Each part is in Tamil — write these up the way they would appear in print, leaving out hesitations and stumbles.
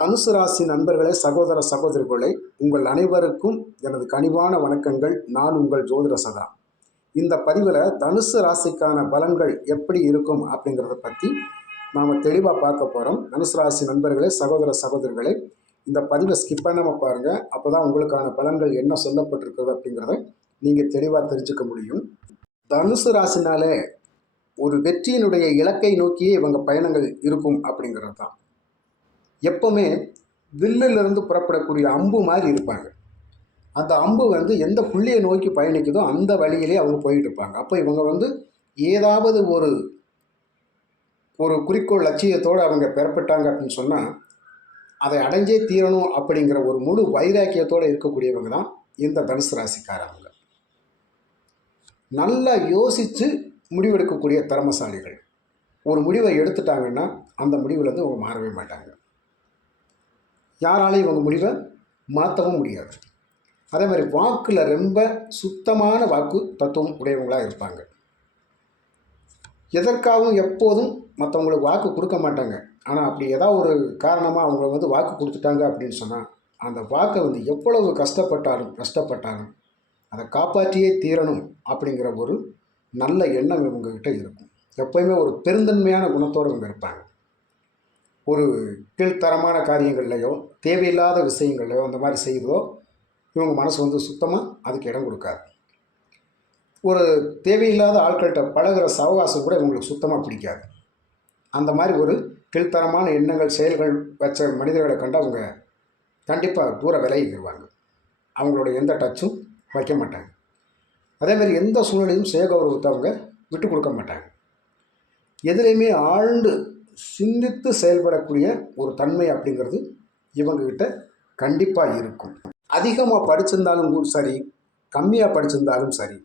தனுசு ராசி நண்பர்களே, சகோதர சகோதரிகளே, உங்கள் அனைவருக்கும் எனது கனிவான வணக்கங்கள். நான் உங்கள் ஜோதிட சகா. இந்த பதிவில் தனுசு ராசிக்கான பலன்கள் எப்படி இருக்கும் அப்படிங்கிறத பற்றி நாம் தெளிவாக பார்க்க போகிறோம். தனுசு ராசி நண்பர்களே, சகோதர சகோதரிகளே, இந்த பதிவை ஸ்கிப் பண்ணாமல் பாருங்கள். அப்போ தான் உங்களுக்கான பலன்கள் என்ன சொல்லப்பட்டிருக்கிறது அப்படிங்கிறத நீங்கள் தெளிவாக தெரிஞ்சுக்க முடியும். தனுசு ராசினாலே ஒரு வெற்றியினுடைய இலக்கை நோக்கியே இவங்க பயணங்கள் இருக்கும் அப்படிங்கிறது தான். எப்பவுமே வில்லிலிருந்து புறப்படக்கூடிய அம்பு மாதிரி இருப்பாங்க. அந்த அம்பு எந்த புள்ளியை நோக்கி பயணிக்குதோ அந்த வழியிலே அவங்க போயிட்டு இருப்பாங்க. அப்போ இவங்க ஏதாவது ஒரு குறிக்கோள் லட்சியத்தோடு அவங்க பெறப்பட்டாங்க அப்படின்னு சொன்னால் அதை அடைஞ்சே தீரணும் அப்படிங்கிற ஒரு முழு வைராக்கியத்தோடு இருக்கக்கூடியவங்க தான் இந்த தனுசு ராசிக்காரவங்க. நல்லா யோசித்து முடிவெடுக்கக்கூடிய திறமசாலிகள். ஒரு முடிவை எடுத்துட்டாங்கன்னா அந்த முடிவுலேருந்து அவங்க மாறவே மாட்டாங்க. யாராலையும் இவங்க முடிவை மாற்றவும் முடியாது. அதே மாதிரி வாக்கில் ரொம்ப சுத்தமான வாக்கு தத்துவம் உடையவங்களாக இருப்பாங்க. எதற்காகவும் எப்போதும் மற்றவங்களுக்கு வாக்கு கொடுக்க மாட்டாங்க. ஆனால் அப்படி ஏதாவது ஒரு காரணமாக அவங்க வாக்கு கொடுத்துட்டாங்க அப்படின்னு சொன்னால் அந்த வாக்கை எவ்வளவு கஷ்டப்பட்டாலும் அதை காப்பாற்றியே தீரணும் அப்படிங்கிற ஒரு நல்ல எண்ணம் இவங்ககிட்ட இருக்கும். எப்போயுமே ஒரு பெருந்தன்மையான குணத்தோடு இவங்க இருப்பாங்க. ஒரு கீழ்த்தரமான காரியங்கள்லையோ தேவையில்லாத விஷயங்கள்லையோ அந்த மாதிரி செய்கிறதோ இவங்க மனசு சுத்தமாக அதுக்கு இடம் கொடுக்காது. ஒரு தேவையில்லாத ஆட்கள்கிட்ட பழகிற சவகாசம் கூட இவங்களுக்கு சுத்தமாக பிடிக்காது. அந்த மாதிரி ஒரு கீழ்த்தரமான எண்ணங்கள் செயல்கள் வச்ச மனிதர்களை கண்டு அவங்க கண்டிப்பாக தூர விலகிடுவாங்க. அவங்களோட எந்த டச்சும் வைக்க மாட்டாங்க. அதேமாதிரி எந்த சூழ்நிலையும் சுயகௌரவத்தை அவங்க விட்டு கொடுக்க மாட்டாங்க. எதுலேயுமே ஆழ்ந்து சிந்தித்து செயல்படக்கூடிய ஒரு தன்மை அப்படிங்கிறது இவங்ககிட்ட கண்டிப்பாக இருக்கும். அதிகமாக படிச்சிருந்தாலும் கூட சரி, கம்மியாக படிச்சிருந்தாலும் சரி,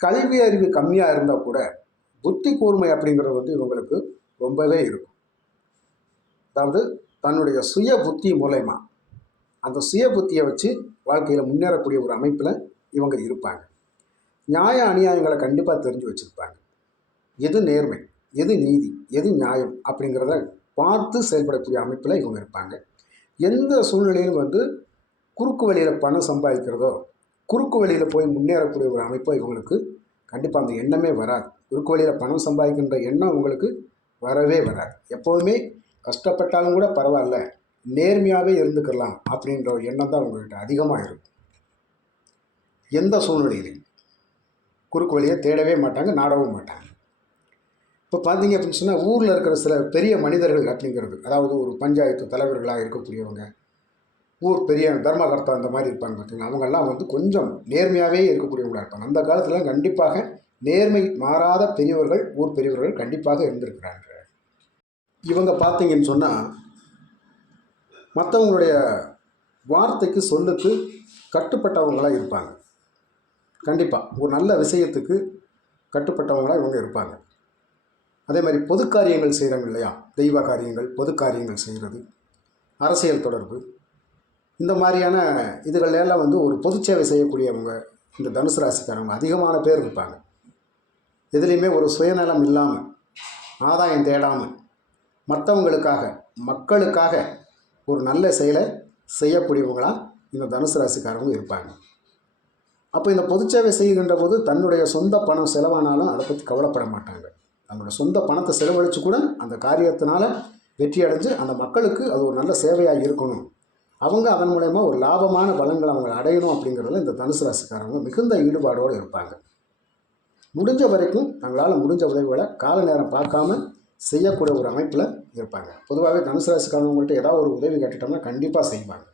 கல்வி அறிவு கம்மியாக இருந்தால் கூட புத்தி கூர்மை அப்படிங்கிறது இவங்களுக்கு ரொம்பவே இருக்கும். அதாவது தன்னுடைய சுய புத்தி மூலமா அந்த சுய புத்தியை வச்சு வாழ்க்கையில் முன்னேறக்கூடிய ஒரு அமைப்பில் இவங்க இருப்பாங்க. நியாய அநியாயங்களை கண்டிப்பாக தெரிஞ்சு வச்சுருப்பாங்க. எது நேர்மை, எது நீதி, எது நியாயம் அப்படிங்கிறத பார்த்து செயல்படக்கூடிய அமைப்பில் இவங்க இருப்பாங்க. எந்த சூழ்நிலையிலும் குறுக்கு வழியில் பணம் சம்பாதிக்கிறதோ, குறுக்கு வழியில் போய் முன்னேறக்கூடிய ஒரு அமைப்போ இவங்களுக்கு கண்டிப்பாக அந்த எண்ணமே வராது. குறுக்கு வழியில் பணம் சம்பாதிக்கின்ற எண்ணம் உங்களுக்கு வரவே வராது. எப்போதுமே கஷ்டப்பட்டாலும் கூட பரவாயில்ல, நேர்மையாகவே இருந்துக்கலாம் அப்படின்ற ஒரு எண்ணம் தான் உங்கள்கிட்ட அதிகமாக இருக்கும். எந்த சூழ்நிலையிலையும் குறுக்கு வழியை தேடவே மாட்டாங்க, நாடவும் மாட்டாங்க. இப்போ பார்த்தீங்க அப்படின்னு சொன்னால் ஊரில் இருக்கிற சில பெரிய மனிதர்கள் அப்படிங்கிறது, அதாவது ஒரு பஞ்சாயத்து தலைவர்களாக இருக்கக்கூடியவங்க, ஊர் பெரிய தர்மகர்த்தா அந்த மாதிரி இருப்பாங்க பார்த்தீங்கன்னா, அவங்கெல்லாம் கொஞ்சம் நேர்மையாகவே இருக்கக்கூடியவங்களாக இருப்பாங்க. அந்த காலத்தில் கண்டிப்பாக நேர்மை மாறாத பெரியவர்கள், ஊர் பெரியவர்கள் கண்டிப்பாக இருந்திருக்கிறாங்க. இவங்க பார்த்தீங்கன்னு சொன்னால் மற்றவங்களுடைய வார்த்தைக்கு சொல்லுக்கு கட்டுப்பட்டவங்களாக இருப்பாங்க. கண்டிப்பாக ஒரு நல்ல விஷயத்துக்கு கட்டுப்பட்டவங்களாக இவங்க இருப்பாங்க. அதே மாதிரி பொது காரியங்கள் செய்கிறாங்க இல்லையா, தெய்வ காரியங்கள், பொது காரியங்கள் செய்கிறது, அரசியல் தொடர்பு, இந்த மாதிரியான இதுகளெல்லாம் ஒரு பொது சேவை செய்யக்கூடியவங்க இந்த தனுசு ராசிக்காரவங்க அதிகமான பேர் இருப்பாங்க. எதுலேயுமே ஒரு சுயநலம் இல்லாமல், ஆதாயம் தேடாமல், மற்றவங்களுக்காக, மக்களுக்காக ஒரு நல்ல செயலை செய்யக்கூடியவங்களாக இந்த தனுசு ராசிக்காரவங்க இருப்பாங்க. அப்போ இந்த பொது சேவை செய்கின்ற போது தன்னுடைய சொந்த பணம் செலவானாலும் அதை பற்றி கவலைப்பட மாட்டாங்க. அவங்களோட சொந்த பணத்தை செலவழித்து கூட அந்த காரியத்தினால வெற்றி அடைஞ்சு அந்த மக்களுக்கு அது ஒரு நல்ல சேவையாக இருக்கணும், அவங்க அதன் மூலயமா ஒரு லாபமான பலன்களை அவங்க அடையணும் அப்படிங்கிறதுல இந்த தனுசு ராசிக்காரங்க மிகுந்த ஈடுபாடோடு இருப்பாங்க. முடிஞ்ச வரைக்கும் தங்களால் முடிஞ்ச உதவிகளை கால நேரம் பார்க்காம செய்யக்கூடிய ஒரு அமைப்பில் இருப்பாங்க. பொதுவாகவே தனுசு ராசிக்காரவங்கள்ட்ட ஏதாவது ஒரு உதவி கேட்டுட்டோம்னா கண்டிப்பாக செய்வாங்க.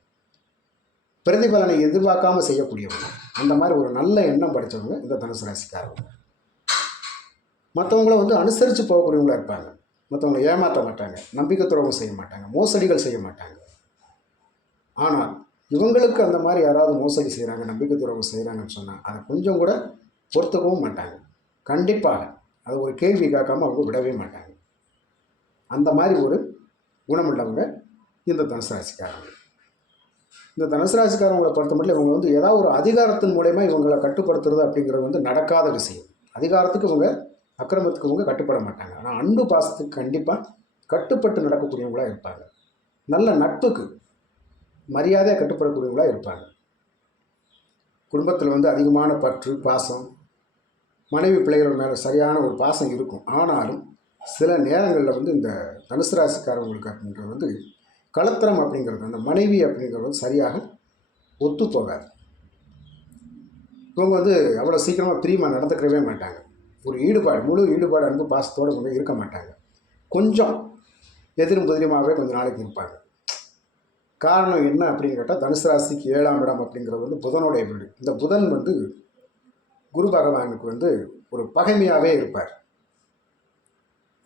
பிரதிபலனை எதிர்பார்க்காமல் செய்யக்கூடியவங்க, அந்த மாதிரி ஒரு நல்ல எண்ணம் படித்தவங்க இந்த தனுசு ராசிக்காரவங்க. மற்றவங்கள அனுசரித்து போகக்கூடியவங்களாக இருப்பாங்க. மற்றவங்களை ஏமாற்ற மாட்டாங்க, நம்பிக்கை துரோகம் செய்ய மாட்டாங்க, மோசடிகள் செய்ய மாட்டாங்க. ஆனால் இவங்களுக்கு அந்த மாதிரி யாராவது மோசடி செய்கிறாங்க, நம்பிக்கை துரோகம் செய்கிறாங்கன்னு சொன்னால் அதை கொஞ்சம் கூட பொறுத்துக்கவும் மாட்டாங்க. கண்டிப்பாக அது ஒரு கேள்வி கேட்காம அவங்க விடவே மாட்டாங்க. அந்த மாதிரி ஒரு குணமுள்ளவங்க இந்த தனுசு ராசிக்காரங்க. இந்த தனுசு ராசிக்காரவங்களை பொறுத்த மட்டும் இவங்க ஏதாவது ஒரு அதிகாரத்தின் மூலயமா இவங்களை கட்டுப்படுத்துறது அப்படிங்கிறது நடக்காத விஷயம். அதிகாரத்துக்கு இவங்க, அக்கிரமத்துக்கு இவங்க கட்டுப்பட மாட்டாங்க. ஆனால் அன்பு பாசத்துக்கு கண்டிப்பாக கட்டுப்பட்டு நடக்கக்கூடியவங்களாக இருப்பாங்க. நல்ல நட்புக்கு மரியாதையாக கட்டுப்படக்கூடியவங்களாக இருப்பாங்க. குடும்பத்தில் வந்து அதிகமான பற்று பாசம், மனைவி பிள்ளைகள் மேலே சரியான ஒரு பாசம் இருக்கும். ஆனாலும் சில நேரங்களில் வந்து இந்த தனுசு ராசிக்காரவங்களுக்கு அப்படின்றது வந்து கலத்திரம் அப்படிங்கிறது, அந்த மனைவி அப்படிங்கிறது வந்து சரியாக ஒத்து போகாது. இவங்க வந்து அவ்வளோ சீக்கிரமாக பிரியமாக நடந்துக்கிறவே மாட்டாங்க. ஒரு ஈடுபாடு, முழு ஈடுபாடு, அன்பு பாசத்தோடு இவங்க இருக்க மாட்டாங்க. கொஞ்சம் எதிரும் புதிரியுமாகவே கொஞ்சம் நாளைக்கு இருப்பாங்க. காரணம் என்ன அப்படின்னு கேட்டால், தனுசு ராசிக்கு 7ஆம் இடம் அப்படிங்கிறது வந்து புதனுடைய வீடு. இந்த புதன் வந்து குரு பகவானுக்கு வந்து ஒரு பகைமையாகவே இருப்பார்.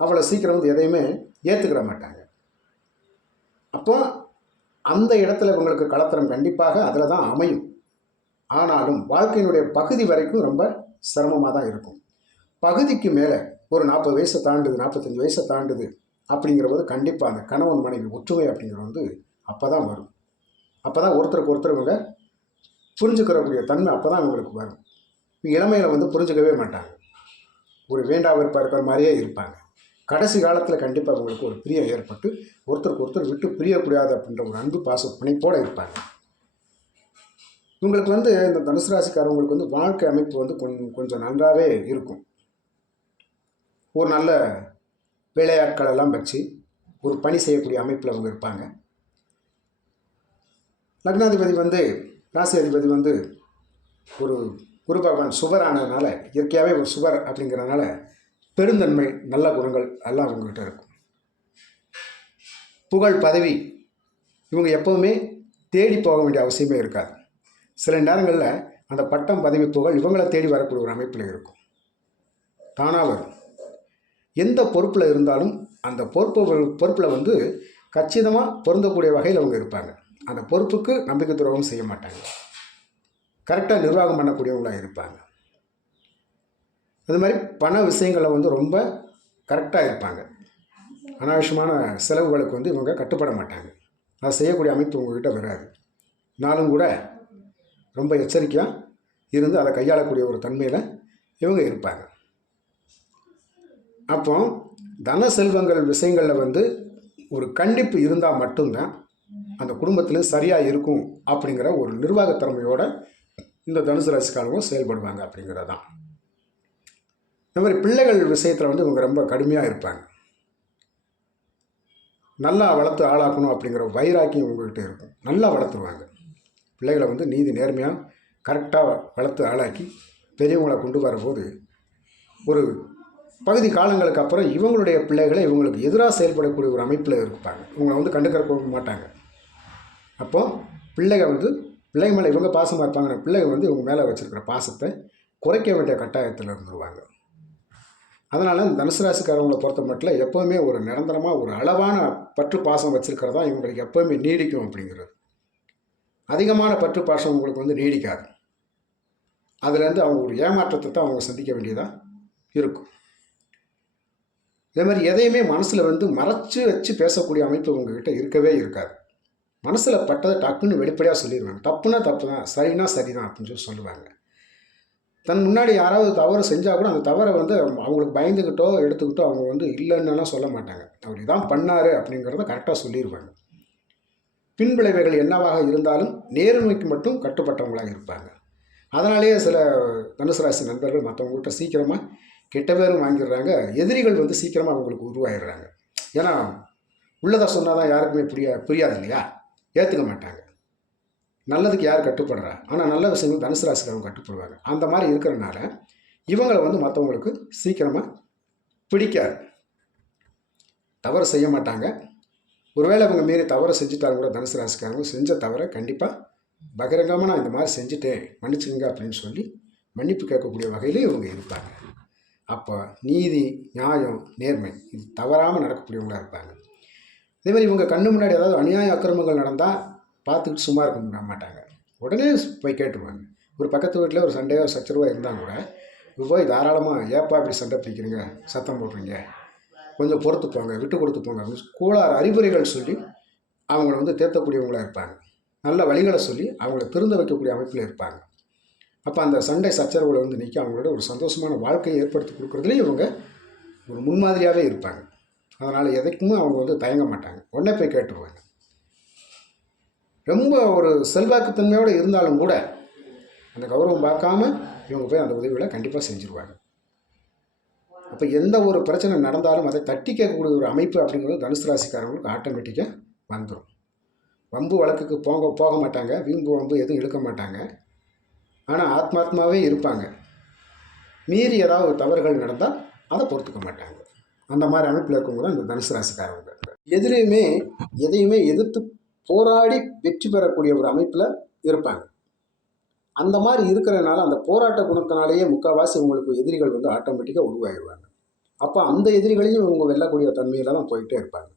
அவ்வளோ சீக்கிரம் வந்து எதையுமே ஏற்றுக்கிற மாட்டாங்க. அப்போ அந்த இடத்துல இவங்களுக்கு கலத்திரம் கண்டிப்பாக அதில் தான் அமையும். ஆனாலும் வாழ்க்கையினுடைய பகுதி வரைக்கும் ரொம்ப சிரமமாக தான் இருக்கும். பகுதிக்கு மேலே ஒரு 40 வயசை தாண்டுது, 45 வயசை தாண்டுது அப்படிங்கிற போது கண்டிப்பாக அந்த கணவன் மனைவி ஒற்றுமை அப்படிங்கிறது வந்து அப்போ தான் வரும். அப்போ தான் ஒருத்தருக்கு ஒருத்தர் இவங்க புரிஞ்சுக்கிறக்கூடிய தன்மை அப்போ தான் இவங்களுக்கு வரும். இளமையில் வந்து புரிஞ்சுக்கவே மாட்டாங்க. ஒரு வேண்டா வெறுப்பாக இருக்கிற மாதிரியே இருப்பாங்க. கடைசி காலத்தில் கண்டிப்பாக இவங்களுக்கு ஒரு பிரியம் ஏற்பட்டு ஒருத்தருக்கு ஒருத்தர் விட்டு பிரியக்கூடாது அப்படின்ற ஒரு அன்பு பாச பிணைப்போடு இருப்பாங்க. இவங்களுக்கு வந்து இந்த தனுசு ராசிக்காரவங்களுக்கு வந்து வாழ்க்கை அமைப்பு வந்து கொஞ்சம் நன்றாகவே இருக்கும். ஒரு நல்ல வேலையாட்கள் எல்லாம் வச்சு ஒரு பணி செய்யக்கூடிய அமைப்பில் அவங்க இருப்பாங்க. லக்னாதிபதி வந்து ராசி அதிபதி வந்து ஒரு குரு பகவான் சுவர் ஆனதுனால, இயற்கையாகவே ஒரு சுவர் அப்படிங்கிறதுனால பெருந்தன்மை, நல்ல குணங்கள் எல்லாம் அவங்ககிட்ட இருக்கும். புகழ் பதவி இவங்க எப்போவுமே தேடி போக வேண்டிய அவசியமே இருக்காது. சில நேரங்களில் அந்த பட்டம் பதவி புகழ் இவங்களை தேடி வரக்கூடிய ஒரு அமைப்பில் இருக்கும். தானாக வரும். எந்த பொறுப்பில் இருந்தாலும் அந்த பொறுப்பில் வந்து கச்சிதமாக பொருந்தக்கூடிய வகையில் அவங்க இருப்பாங்க. அந்த பொறுப்புக்கு நம்பிக்கை துரோகம் செய்ய மாட்டாங்க. கரெக்டாக நிர்வாகம் பண்ணக்கூடியவங்களாக இருப்பாங்க. அது மாதிரி பண விஷயங்களில் வந்து ரொம்ப கரெக்டாக இருப்பாங்க. அனாவசியமான செலவுகளுக்கு வந்து இவங்க கட்டுப்பட மாட்டாங்க. அதை செய்யக்கூடிய அமைப்பு உங்கள்கிட்ட வராது. நாளும் கூட ரொம்ப எச்சரிக்கையாக இருந்து அதை கையாளக்கூடிய ஒரு தன்மையில் இவங்க இருப்பாங்க. அப்போ தன செல்வங்கள் விஷயங்களில் வந்து ஒரு கண்டிப்பு இருந்தால் மட்டும்தான் அந்த குடும்பத்தில் சரியாக இருக்கும் அப்படிங்கிற ஒரு நிர்வாகத்திறமையோடு இந்த தனுசு ராசிக்காரங்க செயல்படுவாங்க அப்படிங்கிறது தான். இந்த மாதிரி பிள்ளைகள் விஷயத்தில் வந்து இவங்க ரொம்ப கடுமையாக இருப்பாங்க. நல்லா வளர்த்து ஆளாக்கணும் அப்படிங்கிற வைராக்கியம் இவங்ககிட்ட இருக்கும். நல்லா வளர்த்துருவாங்க. பிள்ளைகளை வந்து நீதி நேர்மையாக கரெக்டாக வளர்த்து ஆளாக்கி பெரியவங்களை கொண்டு வரும்போது ஒரு பகுதி காலங்களுக்கு அப்புறம் இவங்களுடைய பிள்ளைகளை இவங்களுக்கு எதிராக செயல்படக்கூடிய ஒரு அமைப்பில் இருப்பாங்க. இவங்களை வந்து கண்டுக்க மாட்டாங்க. அப்போது பிள்ளைங்க மேலே இவங்க பாசமாக இருப்பாங்க. பிள்ளைங்க வந்து இவங்க மேலே வச்சுருக்கிற பாசத்தை குறைக்க வேண்டிய கட்டாயத்தில் இருந்துருவாங்க. அதனால் இந்த தனுசு ராசிக்காரவங்களை பொறுத்த மட்டும் எப்போவுமே ஒரு நிரந்தரமாக ஒரு அளவான பற்று பாசம் வச்சுருக்கிறதா இவங்களுக்கு எப்போவுமே நீடிக்கும் அப்படிங்கிறது. அதிகமான பற்று பாசம் உங்களுக்கு வந்து நீடிக்காது. அதுலேருந்து அவங்க ஒரு ஏமாற்றத்தை தான் அவங்க சந்திக்க வேண்டியதாக இருக்கும். இதே மாதிரி எதையுமே மனசில் வந்து மறைச்சி வச்சு பேசக்கூடிய அமைப்பு உங்ககிட்ட இருக்கவே இருக்காது. மனசில் பட்டதை டக்குன்னு வெளிப்படையாக சொல்லிடுவாங்க. தப்புனா தப்பு தான், சரினா சரி தான் அப்படின்னு சொல்லி சொல்லுவாங்க. தன் முன்னாடி யாராவது தவறு செஞ்சால் கூட அந்த தவறை வந்து அவங்களுக்கு பயந்துக்கிட்டோ எடுத்துக்கிட்டோ அவங்க வந்து இல்லைன்னெல்லாம் சொல்ல மாட்டாங்க. அவர் இதான் பண்ணார் அப்படிங்கிறத கரெக்டாக சொல்லிடுவாங்க. பின்விளைவுகள் என்னவாக இருந்தாலும் நேர்மைக்கு மட்டும் கட்டுப்பட்டவங்களாக இருப்பாங்க. அதனாலேயே சில தனுசு ராசி நண்பர்கள் மற்றவங்ககிட்ட சீக்கிரமாக கெட்ட பேரும் வாங்கிடுறாங்க. எதிரிகள் வந்து சீக்கிரமாக அவங்களுக்கு உருவாகிடுறாங்க. ஏன்னா உள்ளதை சொன்னால் தான் யாருக்குமே புரியாது இல்லையா? ஏற்றுக்க மாட்டாங்க. நல்லதுக்கு யார் கட்டுப்படுறா? ஆனால் நல்ல விஷயங்கள் தனுசு ராசிக்காரங்க கட்டுப்படுவாங்க. அந்த மாதிரி இருக்கிறனால இவங்களை வந்து மற்றவங்களுக்கு சீக்கிரமாக பிடிக்காது. தவறு செய்ய மாட்டாங்க. ஒருவேளை இவங்க மீறி தவறு செஞ்சுட்டாலும் கூட தனுசு ராசிக்காரங்க செஞ்ச தவறை கண்டிப்பாக பகிரங்கமாக நான் இந்த மாதிரி செஞ்சுட்டேன் மன்னிச்சுங்க அப்படின்னு சொல்லி மன்னிப்பு கேட்கக்கூடிய வகையிலே இவங்க இருப்பாங்க. அப்போ நீதி, நியாயம், நேர்மை இது தவறாமல் நடக்கக்கூடியவங்களாக இருப்பாங்க. இதேமாதிரி இவங்க கண்ணு முன்னாடி ஏதாவது அநியாய அக்கிரமங்கள் நடந்தால் பார்த்துக்கிட்டு சும்மா இருக்க மாட்டாங்க. உடனே போய் கேட்டுருவாங்க. ஒரு பக்கத்து வீட்டில் ஒரு சண்டையோ சச்சரவோ இருந்தால் கூட போய் தாராளமாக ஏப்பா இப்படி சண்டை பிடிக்கிறீங்க, சத்தம் போடுறீங்க, கொஞ்சம் பொறுத்து போங்க, விட்டு கொடுத்து போங்க அப்படின்னு கூலார் அறிவுரைகள் சொல்லி அவங்கள வந்து தேர்த்தக்கூடியவங்களாக இருப்பாங்க. நல்ல வழிகளை சொல்லி அவங்கள திருந்த வைக்கக்கூடிய அமைப்பில் இருப்பாங்க. அப்போ அந்த சண்டை சச்சரவுகளை வந்து நீக்கி அவங்களோட ஒரு சந்தோஷமான வாழ்க்கையை ஏற்படுத்தி கொடுக்குறதுலேயும் இவங்க ஒரு முன்மாதிரியாகவே இருப்பாங்க. அதனால் எதைக்குமே அவங்க வந்து தயங்க மாட்டாங்க. உடனே போய் கேட்டுருவாங்க. ரொம்ப ஒரு செல்வாக்குத்தன்மையோடு இருந்தாலும் கூட அந்த கௌரவம் பார்க்காம இவங்க போய் அந்த உதவிகளை கண்டிப்பாக செஞ்சுருவாங்க. அப்போ எந்த ஒரு பிரச்சனை நடந்தாலும் அதை தட்டி கேட்கக்கூடிய ஒரு அமைப்பு அப்படிங்கிறது தனுசு ராசிக்காரங்களுக்கு ஆட்டோமேட்டிக்காக வந்துடும். வம்பு வழக்குக்கு போக மாட்டாங்க, வீம்பு வம்பு எதுவும் இழுக்க மாட்டாங்க. ஆனால் ஆத்மாத்மாவே இருப்பாங்க. மீறி ஏதாவது தவறுகள் நடந்தால் அதை பொறுத்துக்க மாட்டாங்க. அந்த மாதிரி அமைப்பில் இருக்கவங்க தான் இந்த தனுசு ராசிக்காரங்க. எதையுமே எதிர்த்து போராடி வெற்றி பெறக்கூடிய ஒரு அமைப்பில் இருப்பாங்க. அந்த மாதிரி இருக்கிறனால அந்த போராட்ட குணத்தினாலேயே முக்கால்வாசி உங்களுக்கு எதிரிகள் வந்து ஆட்டோமேட்டிக்காக உருவாகிடுவாங்க. அப்போ அந்த எதிரிகளையும் இவங்க வெல்லக்கூடிய தன்மையில் தான் போயிட்டே இருப்பாங்க.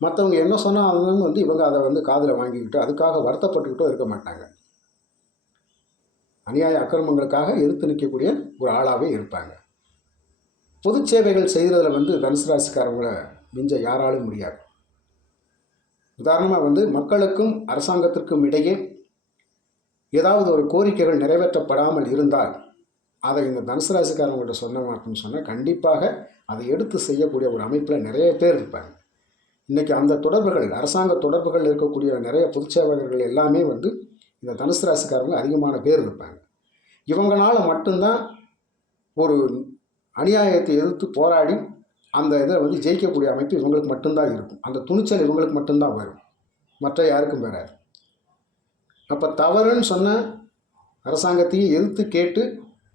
மற்றவங்க என்ன சொன்னாலும் வந்து இவங்க அதை வந்து காதில் வாங்கிக்கிட்டு அதுக்காக வருத்தப்பட்டுக்கிட்டோ இருக்க மாட்டாங்க. அநியாய அக்கிரமங்களுக்காக எதிர்த்து நிற்கக்கூடிய ஒரு ஆளாகவே இருப்பாங்க. பொது சேவைகள் செய்கிறதுல வந்து தனுசு ராசிக்காரங்களை மிஞ்ச யாராலும் முடியாது. உதாரணமாக வந்து மக்களுக்கும் அரசாங்கத்திற்கும் இடையே ஏதாவது ஒரு கோரிக்கைகள் நிறைவேற்றப்படாமல் இருந்தால் அதை இந்த தனுசு ராசிக்காரங்கள்ட்ட சொன்னோம் சொன்னால் கண்டிப்பாக அதை எடுத்து செய்யக்கூடிய ஒரு அமைப்பில் நிறைய பேர் இருப்பாங்க. இன்றைக்கி அந்த தொடர்புகள், அரசாங்க தொடர்புகள் இருக்கக்கூடிய நிறைய பொது சேவகர்கள் எல்லாமே வந்து இந்த தனுசு ராசிக்காரங்க அதிகமான பேர் இருப்பாங்க. இவங்களால் மட்டும்தான் ஒரு அநியாயத்தை எதிர்த்து போராடி அந்த இதை வந்து ஜெயிக்கக்கூடிய அமைப்பு இவங்களுக்கு மட்டும்தான் இருக்கும். அந்த துணிச்சல் இவங்களுக்கு மட்டும்தான் வரும், மற்ற யாருக்கும் வராது. அப்போ தவறுன்னு சொன்ன அரசாங்கத்தையும் எதிர்த்து கேட்டு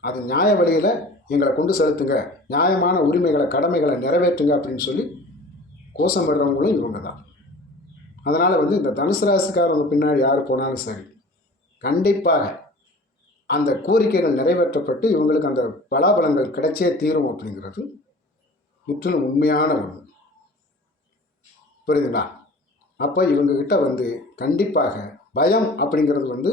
அது நியாய வழியில் எங்களை கொண்டு செலுத்துங்க, நியாயமான உரிமைகளை கடமைகளை நிறைவேற்றுங்க அப்படின்னு சொல்லி கோஷம் விடுறவங்களும் இவங்க தான். அதனால் வந்து இந்த தனுசு ராசிக்காரவங்க பின்னாடி யார் போனாலும் சரி கண்டிப்பாக அந்த கோரிக்கைகள் நிறைவேற்றப்பட்டு இவங்களுக்கு அந்த பலாபலங்கள் கிடைச்சே தீரும் அப்படிங்கிறது முற்றிலும் உண்மையான ஒன்று. புரியுதுங்களா? அப்போ இவங்கக்கிட்ட வந்து கண்டிப்பாக பயம் அப்படிங்கிறது வந்து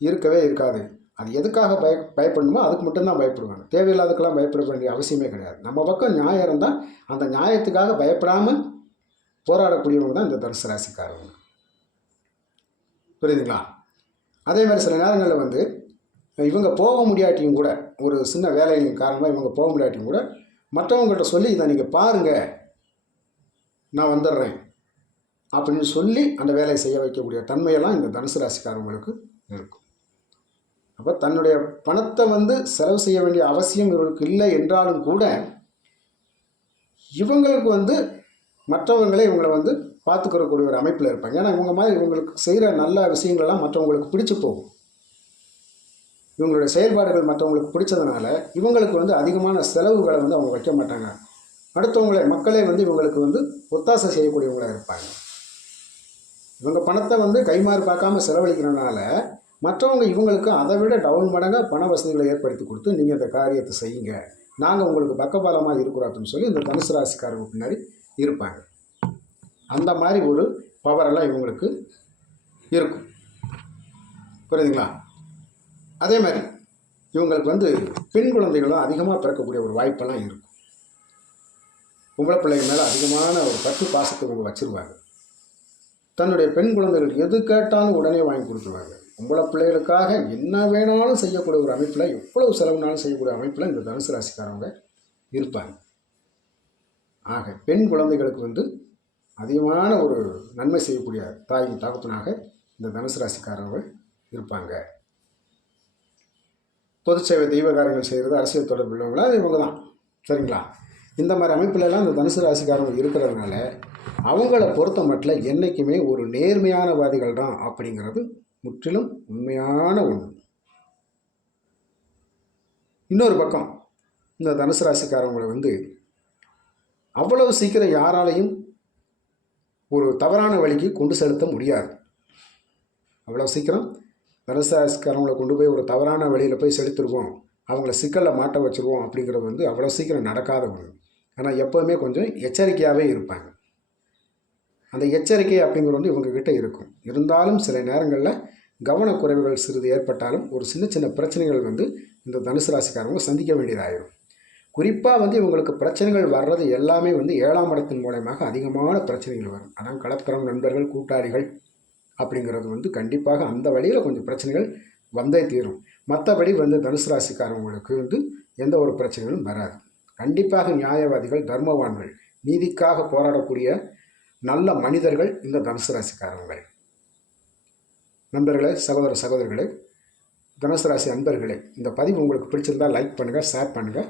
இருக்கவே இருக்காது. அது எதுக்காக பயப்படணுமோ அதுக்கு மட்டும்தான் பயப்படுவாங்க. தேவையில்லாததுக்கெல்லாம் பயப்பட வேண்டிய அவசியமே கிடையாது. நம்ம பக்கம் நியாயம் இருந்தால் அந்த நியாயத்துக்காக பயப்படாமல் போராடக்கூடியவங்க தான் இந்த தனுசு ராசிக்காரவங்க. புரியுதுங்களா? அதே மாதிரி சில நேரங்களில் வந்து இவங்க போக முடியாட்டியும் கூட, ஒரு சின்ன வேலையின் காரணமாக இவங்க போக முடியாட்டியும் கூட மற்றவங்கள்ட்ட சொல்லி இதை நீங்கள் பாருங்கள் நான் வந்துடுறேன் அப்படின்னு சொல்லி அந்த வேலையை செய்ய வைக்கக்கூடிய தன்மையெல்லாம் இந்த தனுசு ராசிக்காரவங்களுக்கு இருக்கும். அப்போ தன்னுடைய பணத்தை வந்து செலவு செய்ய வேண்டிய அவசியம் இவர்களுக்கு இல்லை என்றாலும் கூட இவங்களுக்கு வந்து மற்றவங்களே இவங்களை வந்து பார்த்துக்கிறக்கூடிய ஒரு அமைப்பில் இருப்பாங்க. ஏன்னா இவங்க மாதிரி இவங்களுக்கு செய்கிற நல்ல விஷயங்களெல்லாம் மற்றவங்களுக்கு பிடிச்சி போகும். இவங்களுடைய செயல்பாடுகள் மற்றவங்களுக்கு பிடிச்சதுனால இவங்களுக்கு வந்து அதிகமான செலவுகளை வந்து அவங்க வைக்க மாட்டாங்க. அடுத்தவங்களே மக்களே வந்து இவங்களுக்கு வந்து ஒத்தாசை செய்யக்கூடியவங்களாக இருப்பாங்க. இவங்க பணத்தை வந்து கைமாறு பார்க்காம செலவழிக்கிறனால மற்றவங்க இவங்களுக்கு அதை விட டவுன் மடங்காக பண வசதிகளை ஏற்படுத்தி கொடுத்து நீங்கள் இந்த காரியத்தை செய்யுங்க, நாங்கள் உங்களுக்கு பக்கபலமாக இருக்கிறோம் அப்படின்னு சொல்லி இந்த தனுசு ராசிக்காரங்க பின்னாடி இருப்பாங்க. அந்த மாதிரி ஒரு பவரெல்லாம் இவங்களுக்கு இருக்கும். புரியுதுங்களா? அதே மாதிரி இவங்களுக்கு வந்து பெண் குழந்தைகளும் அதிகமாக பிறக்கக்கூடிய ஒரு வாய்ப்பெல்லாம் இருக்கும். பொம்பளை பிள்ளைங்க மேலே அதிகமான ஒரு பற்று பாசத்தை இவங்க வச்சுருவாங்க. தன்னுடைய பெண் குழந்தைகள் எது கேட்டாலும் உடனே வாங்கி கொடுத்துருவாங்க. பொம்பளை பிள்ளைகளுக்காக என்ன வேணாலும் செய்யக்கூடிய ஒரு அமைப்பில், எவ்வளவு செலவுனாலும் செய்யக்கூடிய அமைப்பில் இந்த தனுசு ராசிக்காரவங்க இருப்பாங்க. ஆக பெண் குழந்தைகளுக்கு வந்து அதிகமான ஒரு நன்மை செய்யக்கூடிய தாயின் தகப்பனாக இந்த தனுசு ராசிக்காரர்கள் இருப்பாங்க. பொது சேவை தெய்வ காரியங்கள் செய்கிறது, அரசியல் தொடர்பு உள்ளவங்களா இவங்க தான். சரிங்களா? இந்த மாதிரி அமைப்புலலாம் இந்த தனுசு ராசிக்காரங்க இருக்கிறதுனால அவங்கள பொறுத்த மட்டும் என்றைக்குமே ஒரு நேர்மையானவாதிகள் தான் அப்படிங்கிறது முற்றிலும் உண்மையான ஒன்று. இன்னொரு பக்கம் இந்த தனுசு ராசிக்காரவங்களை வந்து அவ்வளவு சீக்கிரம் யாராலையும் ஒரு தவறான வழிக்கு கொண்டு செலுத்த முடியாது. அவ்வளோ சீக்கிரம் தனுசு ராசிக்காரவங்களை கொண்டு போய் ஒரு தவறான வழியில் போய் செலுத்திடுவோம், அவங்கள சிக்கலில் மாட்ட வச்சுருவோம் அப்படிங்கிறது வந்து அவ்வளோ சீக்கிரம் நடக்காத ஒன்று. ஆனால் எப்போவுமே கொஞ்சம் எச்சரிக்கையாகவே இருப்பாங்க. அந்த எச்சரிக்கை அப்படிங்கிறது வந்து இவங்ககிட்ட இருக்கும். இருந்தாலும் சில நேரங்களில் கவனக்குறைவுகள் சிறிது ஏற்பட்டாலும் ஒரு சின்ன சின்ன பிரச்சனைகள் வந்து இந்த தனுசு ராசிக்காரங்க சந்திக்க வேண்டியதாயிடும். குறிப்பாக வந்து இவங்களுக்கு பிரச்சனைகள் வர்றது எல்லாமே வந்து 7ஆம் இடத்தின் மூலமாக அதிகமான பிரச்சனைகள் வரும். அதான் கலத்திரம், நண்பர்கள், கூட்டாளிகள் அப்படிங்கிறது வந்து கண்டிப்பாக அந்த வழியில் கொஞ்சம் பிரச்சனைகள் வந்தே தீரும். மற்றபடி வந்து தனுசு ராசிக்காரவங்களுக்கு வந்து எந்த ஒரு பிரச்சனைகளும் வராது. கண்டிப்பாக நியாயவாதிகள், நீதிக்காக போராடக்கூடிய நல்ல மனிதர்கள் இந்த தனுசு ராசிக்காரங்கள். நண்பர்களே, சகோதர சகோதரிகளே, தனுசு ராசி அன்பர்களே, இந்த பதிவு உங்களுக்கு பிடிச்சிருந்தால் லைக் பண்ணுங்கள், ஷேர் பண்ணுங்கள்,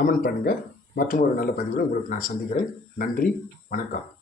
கமெண்ட் பண்ணுங்கள். மற்றும் ஒரு நல்ல பதிவில் உங்களுக்கு நான் சந்திக்கிறேன். நன்றி, வணக்கம்.